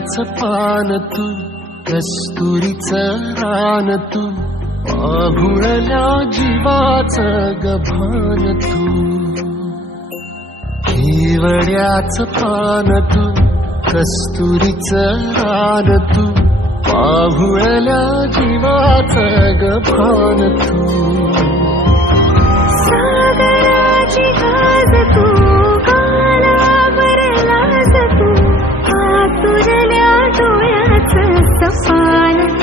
केवड्याच पान तू, कस्तुरीचं रान तू, आभुळल्या जीवाचं गभान तू. केवड्याच पान तू, कस्तुरीचं रान तू, आभुळल्या जीवाचं गभान तू. सागराची गाज तू, गालावरलाज तू, आतुरल्या डोळ्याचं सपान